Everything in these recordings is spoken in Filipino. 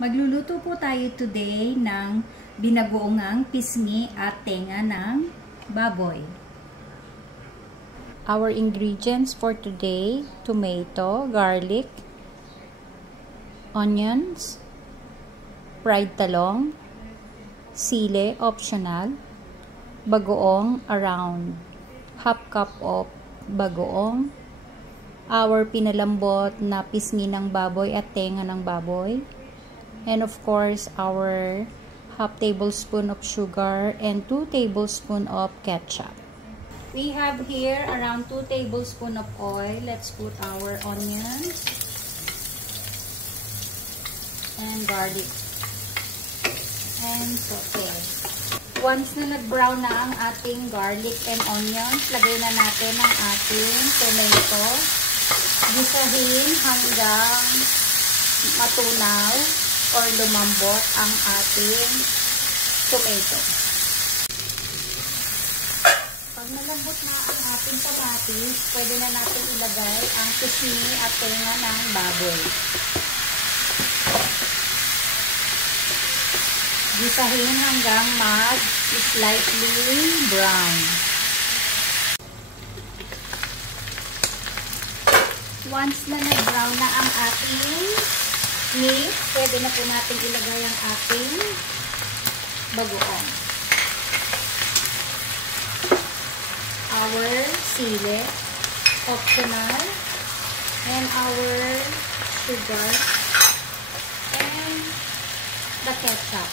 Magluluto po tayo today ng binagoongang pisngi at tenga ng baboy. Our ingredients for today: tomato, garlic, onions, fried talong, sili optional, bagoong around half cup of bagoong, our pinalambot na pisngi ng baboy at tenga ng baboy, and of course our half tablespoon of sugar and 2 tablespoons of ketchup. We have here around 2 tablespoons of oil. Let's put our onions and garlic and saute. Once na nag-brown na ang ating garlic and onions, lagay na natin ang ating tomato. Gisahin hanggang matunaw or lumambot ang ating tomato. Pag nalambot na ang ating kamatis, pwede na natin ilagay ang pisngi at tenga ng baboy. Gisahin hanggang mag-slightly brown. Once na nag-brown na ang ating meat, pwede na po natin ilagay ang ating bagoong. Our sili, optional, and our sugar, and the ketchup.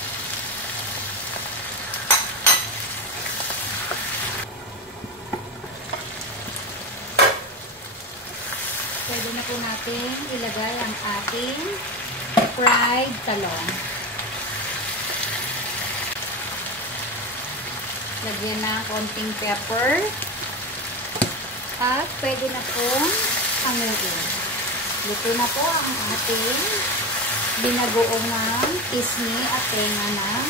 Pwede na po natin ilagay ang ating fried talong. Lagyan ng konting pepper. At pwede na pong hanguin. Luto na po ang ating binagoong ng pisngi at tenga ng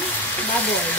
baboy.